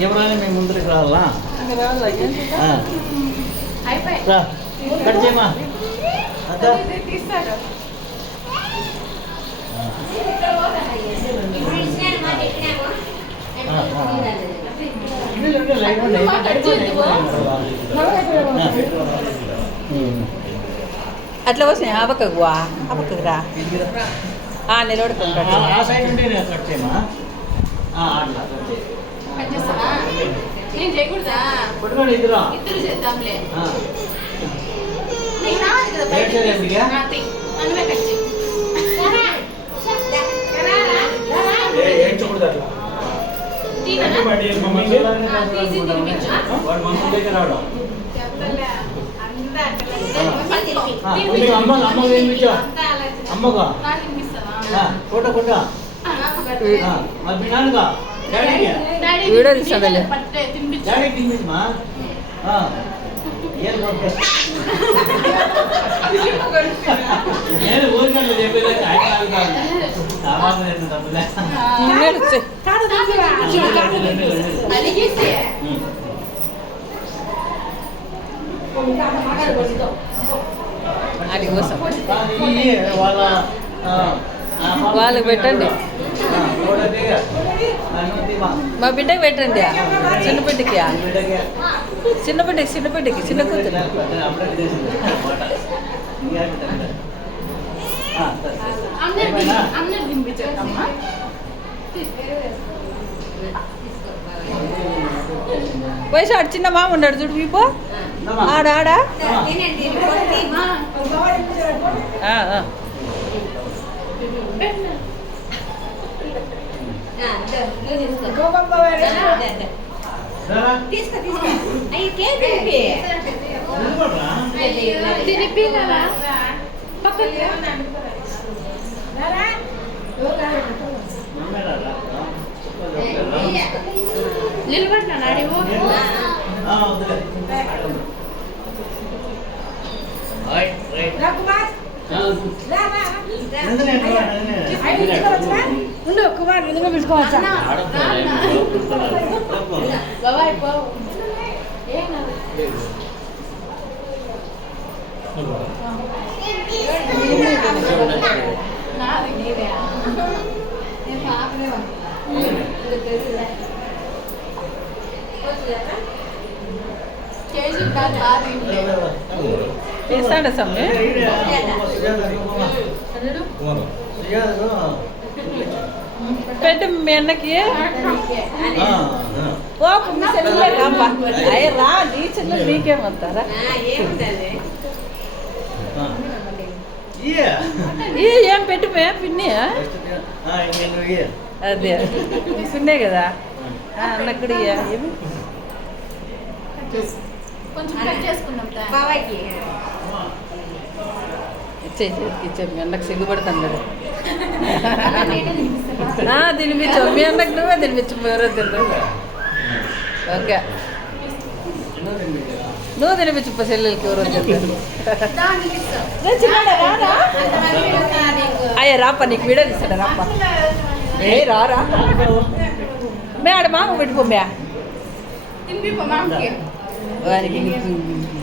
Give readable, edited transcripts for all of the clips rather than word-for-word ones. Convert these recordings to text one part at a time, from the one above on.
కెమెరాని మేము ముందరికి రావాలా రా కట్ చేయమా అదా అట్లా వస్తున్నాయి ఆ పక్కకు రా నిలబడుకుంటాడు ఆ సైడ్ ఉంటే కట్ చేయమా అట్లా కట్ నేను చేయకూడదా పట్టుకోండి ఇద్దరు చేద్దాంలే ఏడ్చకూడదు అట్లా వాడు మమ్మల్ని దగ్గర రావడం అమ్మగా వినిపించా అమ్మగా కొట్ట కొట్ట మీ నాన్నగా వీడియో తీస్తాడులే డాడీకి తినిపించమా ఏం నేను ఊరికన్నా చెప్పేది తప్పులే అది కోసం వాళ్ళ వాళ్ళకి పెట్టండి మా బిడ్డకి పెట్టండి చిన్న బిడ్డకి చిన్న కూతురు వయసు ఆడు చిన్న మామ ఉన్నాడు చూడు మీపో ఆడా నిలబడినా నాడేమో ఉండు కుమార్ ముందుగా పిలుచుకోవచ్చా బాబాయ్ పో చేస్తాడా సమ్మె పెట్టు మీ అన్నకి రా నీ చిన్న నీకేమంటారా ఏం పెట్టు పిన్ని అదే పిన్నే కదా అన్నక్కడ ఏమి కొంచెం కట్ చేసుకుందాం ఇచ్చే మీ అన్నకు సిగ్గుపడుతున్నాడు తినిపించు మీ అన్నకు నువ్వే తినిపించు ఎవరో తింటారు ఓకే నువ్వు తినిపించు చెల్లెలకి ఎవరో తింటారు అయ్యా రాప నీకు వీడియో తీస్తాడా రాప రారా మే ఆడ మామ పెట్టుకో మే వానికి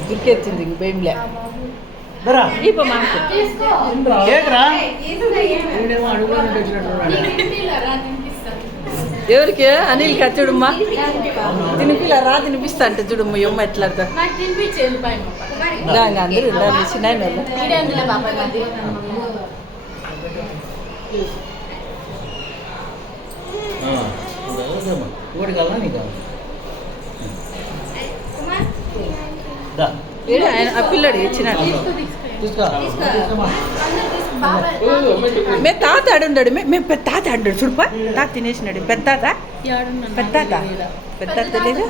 దురికెత్తింది ఇంక భయంలే ఇప్ప మామకి ఎవరికి అనిల్ చూడమ్మా తినిపిల్లరా తినిపిస్తా అంటే చూడమ్మ ఎమ్మ ఎట్లా అందరూ ఉండాలి చిన్న ఆయన ఆ పిల్లడు ఇచ్చినాడు మేము తాత ఆడుండాడు మేము పెద్ద తాత ఆడాడు చూడుపా తాత తినేసినాడు పెద్ద తాత తెలియదు